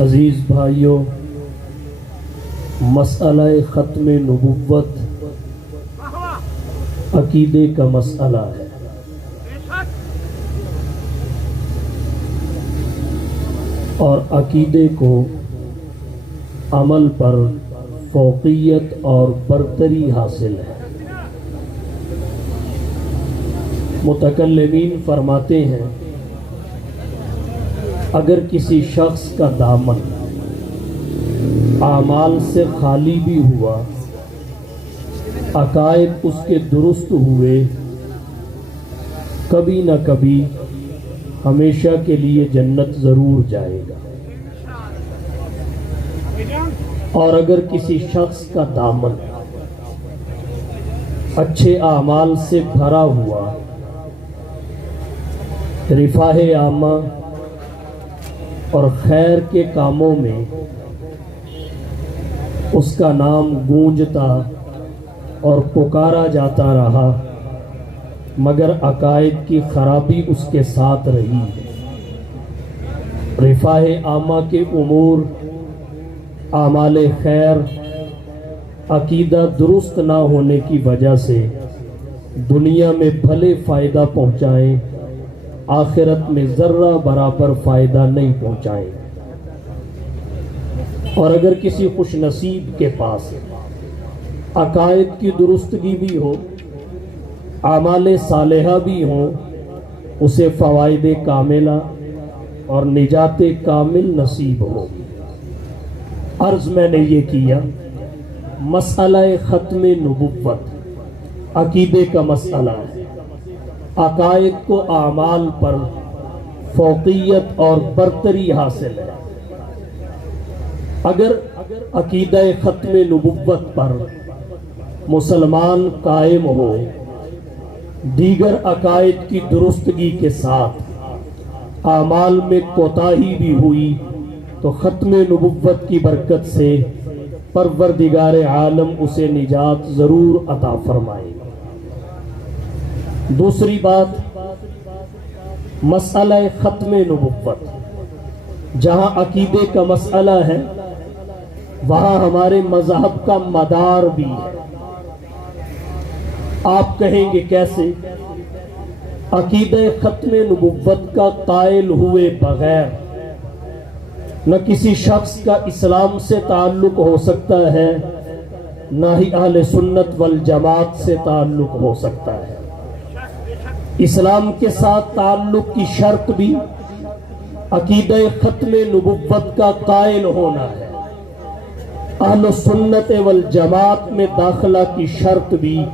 عزیز بھائیوں، مسئلہ ختم نبوت عقیدے کا مسئلہ ہے۔ اور عقیدے کو عمل پر فوقیت اور برتری حاصل ہے۔ متکلمین فرماتے ہیں اگر کسی شخص کا دامن اعمال سے خالی بھی ہوا، عقائد اس کے درست ہوئے، کبھی نہ کبھی ہمیشہ کے لیے جنت ضرور جائے گا۔ اور اگر کسی شخص کا دامن اچھے اعمال سے بھرا ہوا، رفاہ عامہ اور خیر کے کاموں میں اس کا نام گونجتا اور پکارا جاتا رہا، مگر عقائد کی خرابی اس کے ساتھ رہی، رفاہ عامہ کے امور، اعمال خیر، عقیدہ درست نہ ہونے کی وجہ سے دنیا میں بھلے فائدہ پہنچائیں، آخرت میں ذرہ برابر فائدہ نہیں پہنچائیں۔ اور اگر کسی خوش نصیب کے پاس عقائد کی درستگی بھی ہو، اعمال صالحہ بھی ہوں، اسے فوائد کاملہ اور نجات کامل نصیب ہو۔ عرض میں نے یہ کیا، مسئلہ ختم نبوت عقیدے کا مسئلہ ہے۔ عقائد کو اعمال پر فوقیت اور برتری حاصل ہے۔ اگر عقیدہ ختم نبوت پر مسلمان قائم ہو، دیگر عقائد کی درستگی کے ساتھ اعمال میں کوتاہی بھی ہوئی، تو ختم نبوت کی برکت سے پروردگار عالم اسے نجات ضرور عطا فرمائے گا۔ دوسری بات، مسئلہ ختم نبوت جہاں عقیدے کا مسئلہ ہے، وہاں ہمارے مذہب کا مدار بھی ہے۔ آپ کہیں گے کیسے؟ عقیدہ ختم نبوت کا قائل ہوئے بغیر نہ کسی شخص کا اسلام سے تعلق ہو سکتا ہے، نہ ہی اہل سنت والجماعت سے تعلق ہو سکتا ہے۔ اسلام کے ساتھ تعلق کی شرط بھی عقیدہ ختم نبوت کا قائل ہونا ہے۔ اہل سنت والجماعت میں داخلہ کی شرط بھی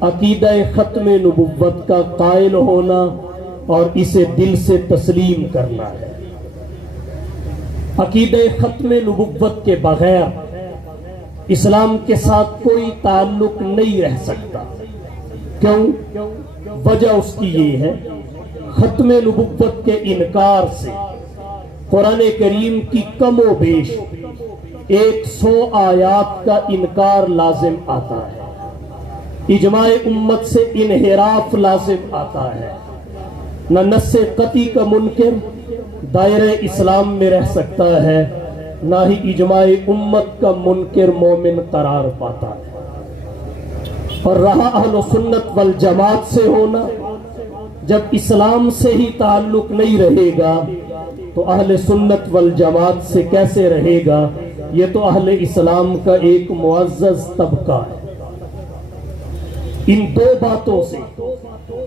عقیدہ ختم نبوت کا قائل ہونا اور اسے دل سے تسلیم کرنا ہے۔ عقیدہ ختم نبوت کے بغیر اسلام کے ساتھ کوئی تعلق نہیں رہ سکتا۔ کیوں؟ وجہ اس کی یہ ہے، ختم نبوت کے انکار سے قرآن کریم کی کم و بیش 100 آیات کا انکار لازم آتا ہے، اجماع امت سے انحراف لازم آتا ہے۔ نہ نص قطعی کا منکر دائرہ اسلام میں رہ سکتا ہے، نہ ہی اجماع امت کا منکر مومن قرار پاتا ہے۔ اور رہا اہل سنت والجماعت سے ہونا، جب اسلام سے ہی تعلق نہیں رہے گا تو اہل سنت والجماعت سے کیسے رہے گا؟ یہ تو اہل اسلام کا ایک معزز طبقہ ہے۔ ان دو باتوں سے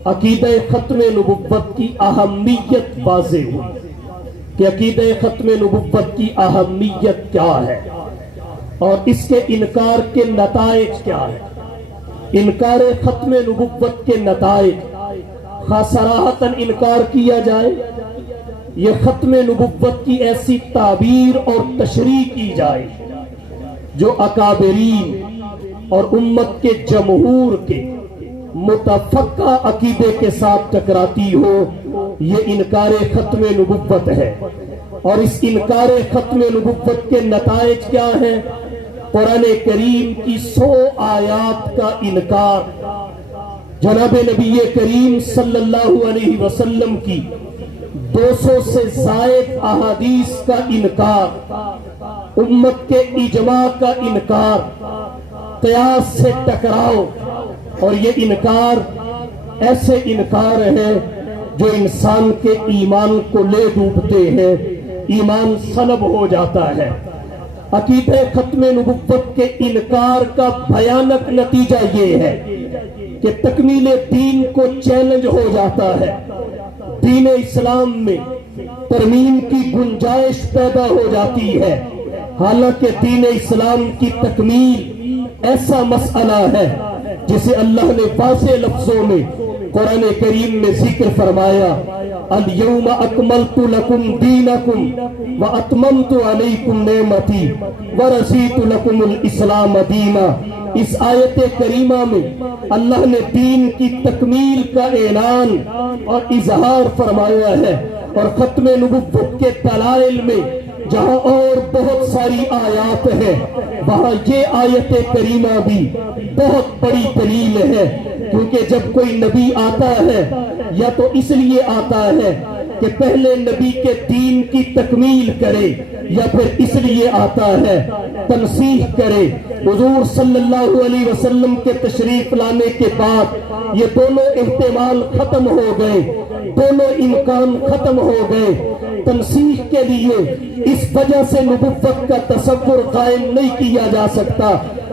عقیدہ ختم نبوت کی اہمیت واضح ہوئی کہ عقیدہ ختم نبوت کی اہمیت کیا ہے اور اس کے انکار کے نتائج کیا ہے۔ انکار ختم نبوت کے نتائج، خواہ صراحتاً انکار کیا جائے، یہ ختم نبوت کی ایسی تعبیر اور تشریح کی جائے جو اکابرین اور امت کے جمہور کے متفقہ عقیدے کے ساتھ ٹکراتی ہو، یہ انکار ختم نبوت ہے۔ اور اس انکار ختم نبوت کے نتائج کیا ہیں؟ قرآن کریم کی 100 آیات کا انکار، جناب نبی کریم صلی اللہ علیہ وسلم کی 200 سے زائد احادیث کا انکار، امت کے اجماع کا انکار، قیاس سے ٹکراؤ، اور یہ انکار ایسے انکار ہے جو انسان کے ایمان کو لے ڈوبتے ہیں، ایمان سلب ہو جاتا ہے۔ عقیدہ ختم نبوت کے انکار کا بھیانک نتیجہ یہ ہے کہ تکمیل دین کو چیلنج ہو جاتا ہے، دین اسلام میں ترمیم کی گنجائش پیدا ہو جاتی ہے، حالانکہ دین اسلام کی تکمیل ایسا مسئلہ ہے جسے اللہ نے واضح لفظوں میں قرآن کریم میں ذکر فرمایا، اليوم اکملت لکم دینکم واتممت علیکم نعمتی ورضیت لکم الاسلام دینا۔ اس آیت کریمہ میں اللہ نے دین کی تکمیل کا اعلان اور اظہار فرمایا ہے، اور ختم نبوت کے دلائل میں جہاں اور بہت ساری آیات ہیں وہاں یہ آیت کریمہ بھی بہت بڑی دلیل ہے، کیونکہ جب کوئی نبی آتا ہے یا تو اس لیے آتا ہے کہ پہلے نبی کے دین کی تکمیل کرے، یا پھر اس لیے آتا ہے تنصیح کرے۔ حضور صلی اللہ علیہ وسلم کے تشریف لانے کے بعد یہ دونوں احتمال ختم ہو گئے، دونوں امکان ختم ہو گئے۔ تنصیح کے لیے اس وجہ سے نبوت کا تصور قائم نہیں کیا جا سکتا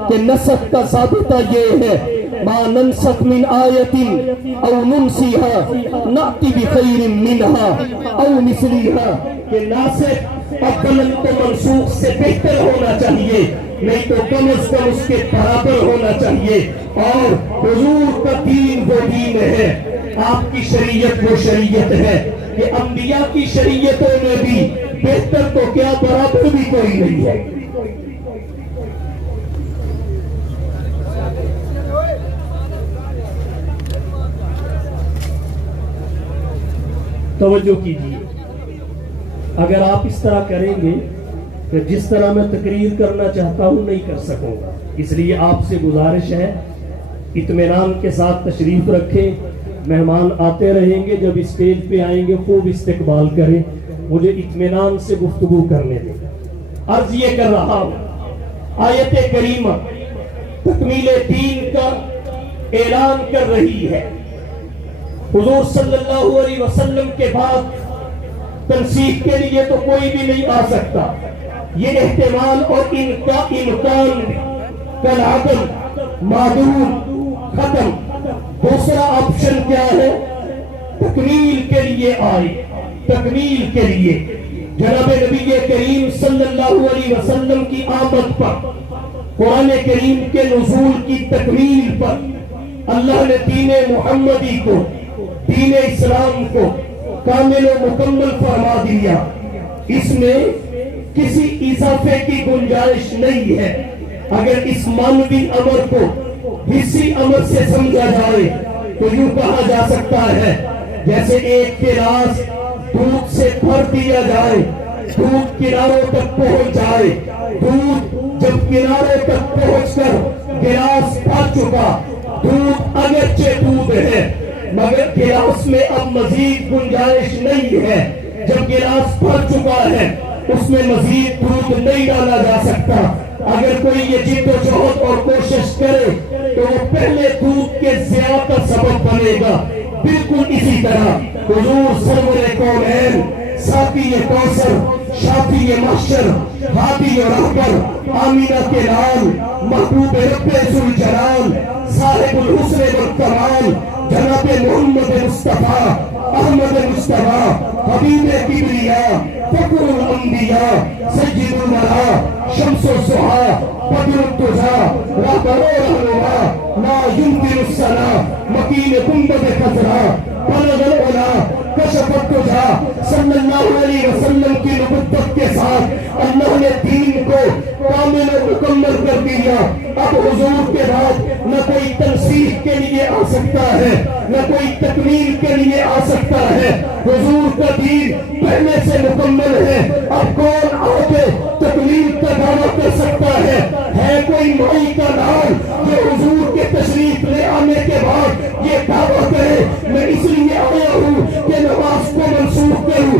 کہ نسخ کا ضابطہ یہ ہے، ما ننسخ من آیت او ننسیها نأتی بخیر منها او مثلیها، کہ ناسخ اور غلط تو منسوخ سے بہتر ہونا چاہیے، نہیں تو کم از کم اس کے برابر ہونا چاہیے۔ اور حضور کا دین وہ دین ہے، آپ کی شریعت وہ شریعت ہے کہ انبیاء کی شریعتوں میں بھی بہتر تو کیا برابر بھی کوئی نہیں ہے۔ توجہ کیجیے، اگر آپ اس طرح کریں گے کہ جس طرح میں تقریر کرنا چاہتا ہوں نہیں کر سکوں گا، اس لیے آپ سے گزارش ہے اطمینان کے ساتھ تشریف رکھیں، مہمان آتے رہیں گے، جب اسٹیج پہ آئیں گے خوب استقبال کریں، مجھے اطمینان سے گفتگو کرنے دیں۔ عرض یہ کر رہا ہوں، آیت کریمہ تکمیل دین کا اعلان کر رہی ہے۔ حضور صلی اللہ علیہ وسلم کے بعد تنصیح کے لیے تو کوئی بھی نہیں آ سکتا، یہ احتمال اور ان کا امکان کالعدم معدوم ختم۔ دوسرا آپشن کیا ہے؟ تکمیل کے لیے آئے، تکمیل کے لیے جناب نبی کریم صلی اللہ علیہ وسلم کی آمد پر، قرآن کریم کے نزول کی تکمیل پر اللہ نے دین محمدی کو، دین اسلام کو کامل و مکمل فرما دیا۔ اس میں کسی اضافے کی گنجائش نہیں ہے۔ اگر اس مانوی امر کو حصی امر سے سمجھا جائے تو یوں کہا جا سکتا ہے جیسے ایک گلاس دودھ سے بھر دیا جائے، دودھ کناروں تک پہنچ جائے، دودھ جب کناروں تک پہنچ کر گلاس بھر چکا، دودھ اگرچہ دودھ ہے مگر گلاس میں اب مزید گنجائش نہیں ہے، جب گلاس بھر چکا ہے اس میں مزید دودھ نہیں ڈالا جا سکتا۔ اگر کوئی یہ جد و جہد اور کوشش کرے تو وہ پہلے دودھ کے ضیاع کا سبب بنے گا۔ بالکل اسی طرح حضور سرور کونین، ساقی کوثر، شافی محشر، ہادی و رہبر، آمینہ کے لال، محبوب رب ذوالجلال، صاحب الحسن والکمال، جناب محمد مصطفیٰ، احمد مصطفیٰ، حبیب کبریاء، فخر الانبیاء، سید الورا، شمس الضحیٰ، بدر الدجیٰ، رہبر و رہنما، لا یمکن الثناء، مکین گنبد خضرا، بلغ العلا، کشف الدجیٰ، صلی اللہ علیہ وسلم کی نبوت کے ساتھ اللہ نے دین کو کامل و مکمل کر دیا۔ اب حضور کے بعد نہ کوئی تنصیح کے لیے آ سکتا ہے، نہ کوئی تکمیل کے لیے آ سکتا ہے۔ حضور کا دین پہلے سے مکمل ہے، اب کون آگے تکمیل کا دعویٰ کر سکتا ہے؟ ہے کوئی مائی کا نام جو حضور کے تشریف لے آنے کے بعد یہ دعویٰ کرے میں اس لیے آیا ہوں کہ نماز کو منسوخ کروں،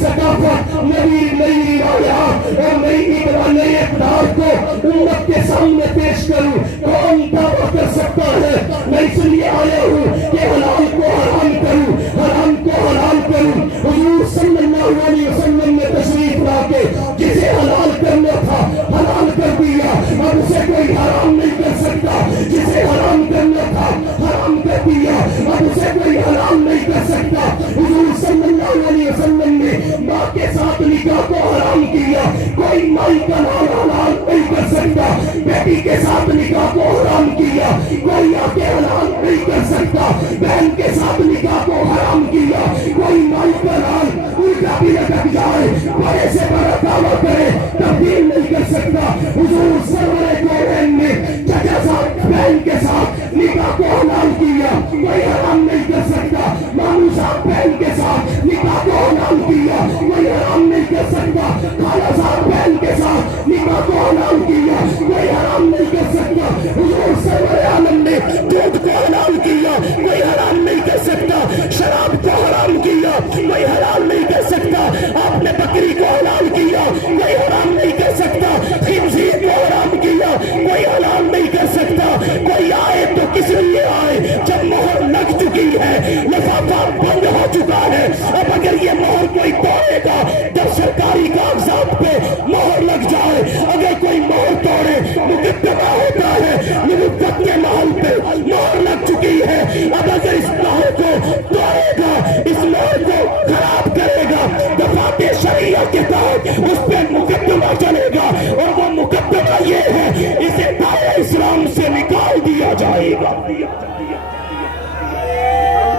ثقافت، نئی روایات اور نئی اقدار کو امت کے سامنے پیش کروں. کون دعویٰ کر سکتا ہے میں اس لیے آیا ہوں کہ حلال کو حرام کروں، حرام کو حلال کروں. حضور صلی اللہ علیہ وسلم نے تشریف لا کے جسے حلال کرنا تھا حلال کر دیا. اب اسے کوئی حرام نہیں کر سکتا. جسے حرام کرنا تھا حرام کر دیا. اب اسے کوئی حرام نہیں کر سکتا. حضور صلی اللہ علیہ وسلم نے ماں کے ساتھ نکاح کو حرام کیا. کوئی مائی کا نام حلال نہیں کر سکتا. بیٹی کے ساتھ نکاح کو حرام کیا. کوئی آ کے حلال نہیں کر سکتا. بہن کے ساتھ نکاح کو حرام کیا. کوئی مائی کا نام الٹا بھی لٹک جائے بڑے سے بڑا دعویٰ کرے تبدیل نہیں کر سکتا. حضور سرور کونین نے چچا صاحب بہن کے ساتھ نکاح کو حلال کیا. کوئی حرام نہیں کر سکتا. مامو صاحب بہن کے ساتھ نکاح کو حلال کیا. کوئی حرام نہیں کر سکتا. خالہ صاحب بہن کے ساتھ نکاح کو حلال کیا. کوئی حرام نہیں کر سکتا. حضور سرور عالم نے دودھ کو حلال کیا. کوئی حرام نہیں کر سکتا. شراب کو حرام کیا. کوئی حلال نہیں کر سکتا. آپ نے بکری کو حلال کیا. کوئی حرام نہیں کر سکتا. خنزیر کو حرام کیا. کوئی حلال نہیں کر سکتا. کوئی آئے تو کس لیے آئے جب مہر لگ چکی ہے، لفافہ بند ہو چکا ہے. اب اگر یہ مہر کوئی توڑے گا جب سرکاری کاغذات پہ مہر لگ جائے، اگر کوئی مہر توڑے مقدمہ ہوتا ہے. نبوت کے محل پہ مہر لگ چکی ہے. اب اگر اس مہر کو توڑے گا، اس مہر کو خراب کرے گا، دفعات شریعہ کے تحت اس پہ مقدمہ چلے گا. اور وہ مقدمہ یہ ہے اسے دائرہ اسلام سے نکال دیا جائے گا.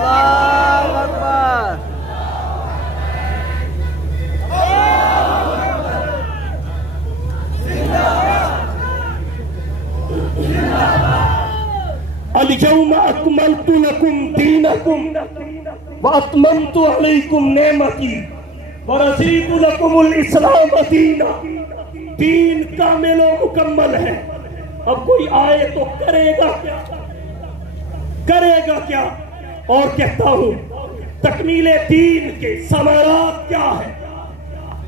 اللہ اکبر. اليوم اکملت لکم دینکم واتممت علیکم نعمتی ورضیت لکم الاسلام دینا. دین کامل و مکمل ہے. اب کوئی آئے تو کرے گا کیا؟ اور کہتا ہوں تکمیل دین کے ثمرات کیا ہے،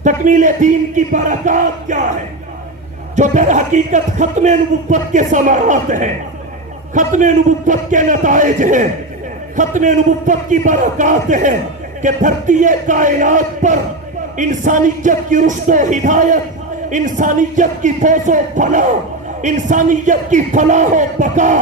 تکمیل دین کی برکات کیا ہے، جو در حقیقت ختم نبوت کے ثمرات ہیں، ختم نبوت کے نتائج ہیں، ختم نبوت کی برکات ہیں کہ دھرتی کائنات پر انسانیت کی رشد و ہدایت، انسانیت کی فوز و فلاح، انسانیت کی فلاح و بقا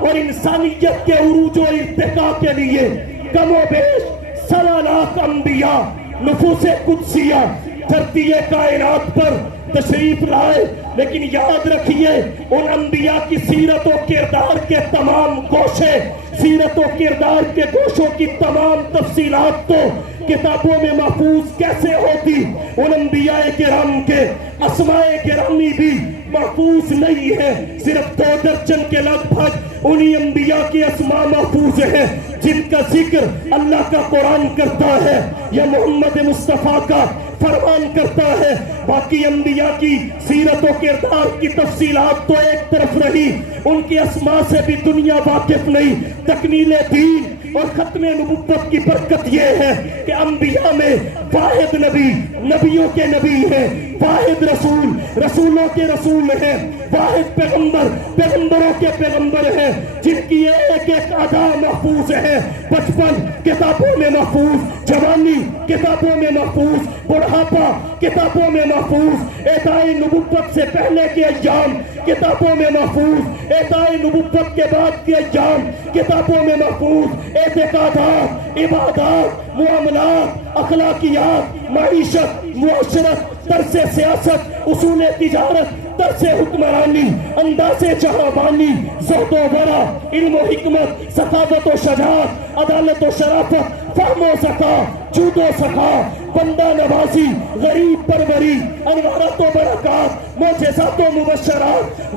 اور انسانیت کے عروج و ارتقاء کے لیے کم و بیش 1.25 لاکھ انبیاء نفوس قدسیہ دھرتی کائنات پر تشریف لائے. لیکن یاد رکھیے ان انبیاء کی سیرت و کردار کے تمام گوشے، سیرت و کردار کے گوشوں کی تمام تفصیلات تو کتابوں میں محفوظ کیسے ہوتی؟ ان انبیاء کرام کے اسماء گرامی بھی محفوظ نہیں ہے. صرف 2 درجن کے لگ بھگ انہی انبیاء کی اسماء محفوظ ہیں جن کا ذکر اللہ کا قرآن کرتا ہے یا محمد مصطفیٰ کا فرمان کرتا ہے. باقی انبیاء کی سیرت و کردار کی تفصیلات تو ایک طرف رہی، ان کی اسماء سے بھی دنیا واقف نہیں. تکمیل دین اور ختم نبوت کی برکت یہ ہے کہ انبیاء میں واحد نبی، نبیوں کے نبی ہیں، واحد رسول، رسولوں کے رسول ہیں، واحد پیغمبر، پیغمبروں کے پیغمبر ہیں جن کی ایک ایک ادا محفوظ ہے. بچپن کتابوں میں محفوظ، جوانی کتابوں میں محفوظ، بڑھاپا کتابوں میں محفوظ، اعطائے نبوت سے پہلے کے ایام کتابوں میں محفوظ، اعطائے نبوت کے بعد کے ایام کتابوں میں محفوظ. اعتقادات، عبادات، معاملات، اخلاقیات، معیشت، معاشرت، طرز سیاست، اصول تجارت، طرز حکمرانی، انداز جہانبانی، زہد و ورع، علم و حکمت، سخاوت و شجاعت، عدالت و شرافت، فہم و ذکا، جود و سخا، بندہ نوازی، غریب پروری، انوارات و برکات، معجزات و مبشرات،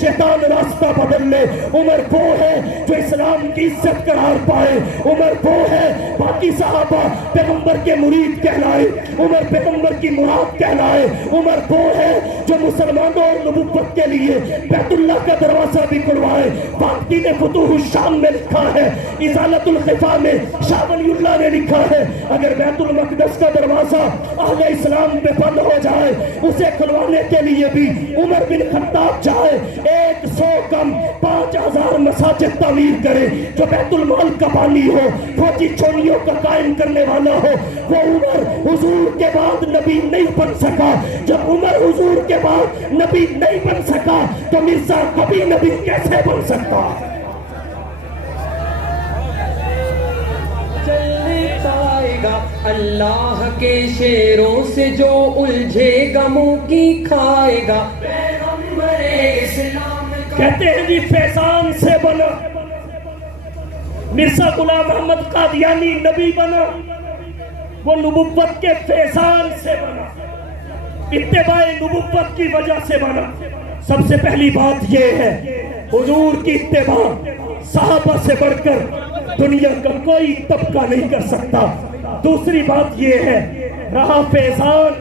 شیطان راستہ بدل لے. عمر وہ ہے جو اسلام کی عزت قرار پائے. عمر وہ ہے باقی صحابہ پیغمبر کے مرید کہلائے. عمر پیغمبر کی مراد کہلائے. عمر وہ ہے جو مسلمانوں اور نبوت کے لیے بیت اللہ کا دروازہ بھی کھلوائے. واقعی نے فتوح الشام میں لکھا ہے, ازالت الخفا میں شاہ ولی اللہ نے لکھا ہے, اگر بیت المقدس کا دروازہ اہل اسلام پہ بند ہو جائے اسے کھلوانے کے لیے بھی عمر بن خطاب جائے 100 کم 5000 مساجد تعمیر کرے. جو بیت المال کا بانی ہو, فوجی چونیوں کا قائم کرنے والا ہو, وہ عمر حضور کے بعد نبی نہیں بن سکا. جب عمر حضور کے بعد نبی نہیں بن سکا تو مرزا کبھی نبی کیسے بن سکتا؟ اللہ کے شیروں سے جو الجھے گا منہ کی کھائے گا. پیغمبر اسلام کہتے ہیں جی فیضان سے بنا. مرزا غلام احمد قادیانی نبی بنا, وہ نبوت کے فیضان سے بنا, اتباع نبوت کی وجہ سے بنا. سب سے پہلی بات یہ ہے حضور کی اتباع صحابہ سے بڑھ کر دنیا کا کوئی طبقہ نہیں کر سکتا. دوسری بات یہ ہے رہا فیضان,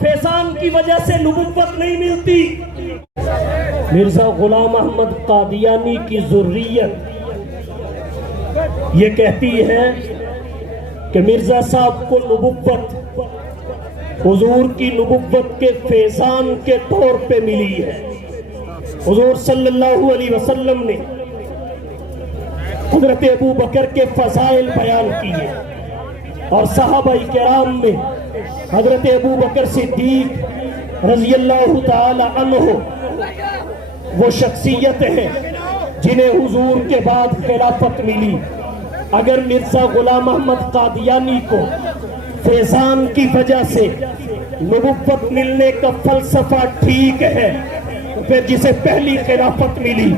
فیضان کی وجہ سے نبوت نہیں ملتی. مرزا غلام احمد قادیانی کی ذریت یہ کہتی ہے کہ مرزا صاحب کو نبوت حضور کی نبوت کے فیضان کے طور پہ ملی ہے. حضور صلی اللہ علیہ وسلم نے حضرت ابو بکر کے فضائل بیان کیے اور صحابہ کرام میں حضرت ابو بکر صدیق رضی اللہ تعالی عنہ وہ شخصیت ہیں جنہیں حضور کے بعد خلافت ملی. اگر مرزا غلام احمد قادیانی کو فیضان کی وجہ سے نبوت ملنے کا فلسفہ ٹھیک ہے تو پھر جسے پہلی خلافت ملی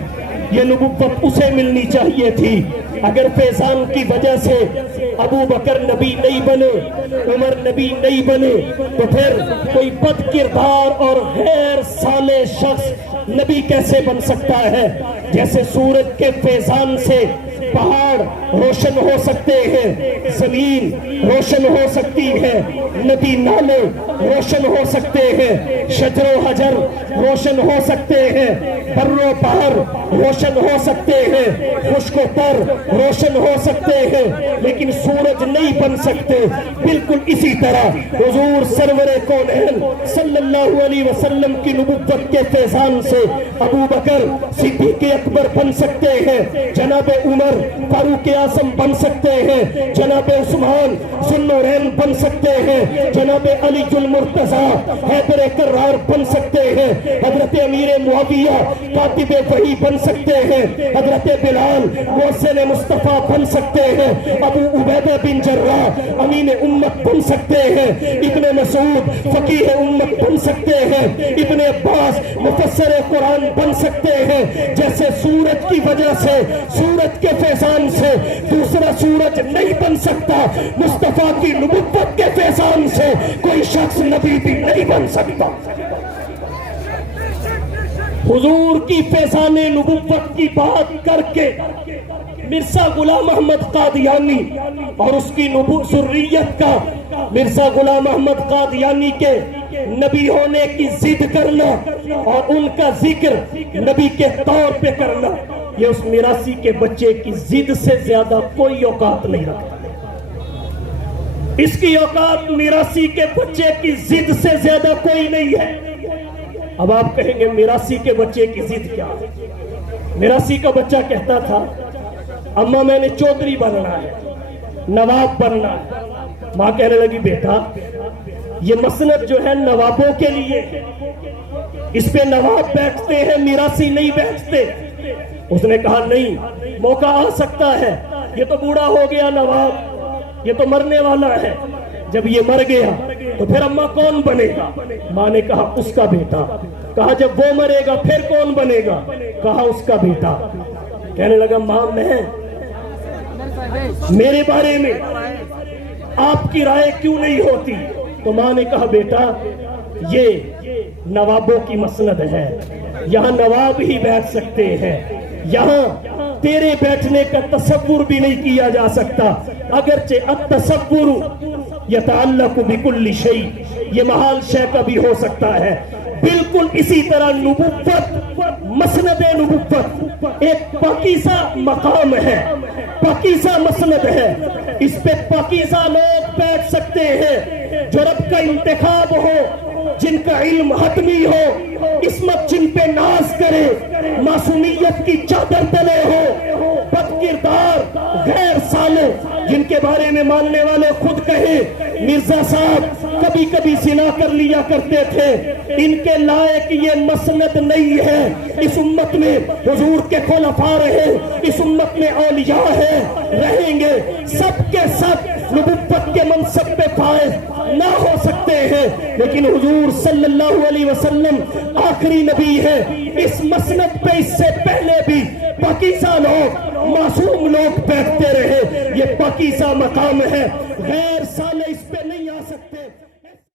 یہ نبوت اسے ملنی چاہیے تھی. اگر فیضان کی وجہ سے ابو بکر نبی نہیں بنے, عمر نبی نہیں بنے, تو پھر کوئی بد کردار اور غیر صالح شخص نبی کیسے بن سکتا ہے؟ جیسے سورج کے فیضان سے پہاڑ روشن ہو سکتے ہیں, زمین روشن ہو سکتی ہے, ندی نالے روشن ہو سکتے ہیں, شجر و حجر روشن ہو سکتے ہیں, بر و بحر روشن ہو سکتے ہیں, خشک و تر روشن ہو سکتے ہیں, لیکن سورج نہیں بن سکتے. بالکل اسی طرح حضور سرور کونین صلی اللہ علیہ وسلم کی نبوت کے فیضان سے ابو بکر صدیق اکبر بن سکتے ہیں, جناب عمر فاروق اعظم بن سکتے ہیں, جناب عثمان ذوالنورین بن سکتے ہیں, جناب علی المرتضیٰ حیدر کرار بن سکتے ہیں, حضرت امیر معاویہ کاتب وحی بن سکتے ہیں, حضرت بلال محسن مصطفیٰ بن سکتے ہیں, ابو عبیدہ بن جراح امین امت بن سکتے ہیں, ابن مسعود فقیہ امت بن سکتے ہیں, ابن عباس مفسر قرآن بن سکتے ہیں. جیسے سورج کی وجہ سے, سورج کے فیضان سے دوسرا سورج نہیں بن سکتا, مصطفیٰ کی نبوت کے فیضان سے کوئی شخص نبی بھی نہیں بن سکتا. حضور کی فیضان نبوت کی بات کر کے مرزا غلام احمد قادیانی اور اس کی ذریت کا مرزا غلام احمد قادیانی کے نبی ہونے کی ضد کرنا اور ان کا ذکر نبی کے طور پہ کرنا, یہ اس میراثی کے بچے کی ضد سے زیادہ کوئی اوقات نہیں رکھتا. اس کی اوقات میراثی کے بچے کی ضد سے زیادہ کوئی نہیں ہے. اب آپ کہیں گے میراثی کے بچے کی ضد کیا ہے؟ میراثی کا بچہ کہتا تھا اماں میں نے چودھری بننا ہے, نواب بننا ہے. ماں کہنے لگی بیٹا یہ مسند جو ہے نوابوں کے لیے ہے, اس پہ نواب بیٹھتے ہیں, میراثی نہیں بیٹھتے. اس نے کہا نہیں, موقع آ سکتا ہے, یہ تو بوڑھا ہو گیا نواب, یہ تو مرنے والا ہے. جب یہ مر گیا تو پھر اماں کون بنے گا؟ ماں نے کہا اس کا بیٹا. کہا جب وہ مرے گا پھر کون بنے گا؟ کہا اس کا بیٹا. کہنے لگا ماں میرے بارے میں آپ کی رائے کیوں نہیں ہوتی؟ تو ماں نے کہا بیٹا یہ نوابوں کی مسند ہے, یہاں نواب ہی بیٹھ سکتے ہیں، یہاں تیرے بیٹھنے کا تصور بھی نہیں کیا جا سکتا، اگرچہ التصور یتعلق بکل شیء، یہ محال شے کا بھی ہو سکتا ہے۔ بالکل اسی طرح نبوت، مسند نبوت ایک پاکیزہ مقام ہے، پاکیزہ مسند ہے، اس پہ پاکیزہ لوگ بیٹھ سکتے ہیں جو رب کا انتخاب ہو، جن کا علم حتمی ہو، عصمت جن پہ ناز کرے، معصومیت کی چادر تلے ہو، بد کردار غیر سالے جن کے بارے میں ماننے والے خود کہیں مرزا صاحب کبھی کبھی زنا کر لیا کرتے تھے، ان کے لائق یہ مسند نہیں ہے۔ اس امت میں حضور کے خلفاء رہے، اس امت میں اولیاء ہیں، رہیں گے، سب کے سب نبوت کے منصب پہ فائز نہ ہو سکتے ہیں، لیکن حضور صلی اللہ علیہ وسلم آخری نبی ہے۔ اس مسند پہ اس سے پہلے بھی پاکیزہ لوگ، معصوم لوگ بیٹھتے رہے، یہ پاکیزہ مقام ہے، غیر سالے اس پہ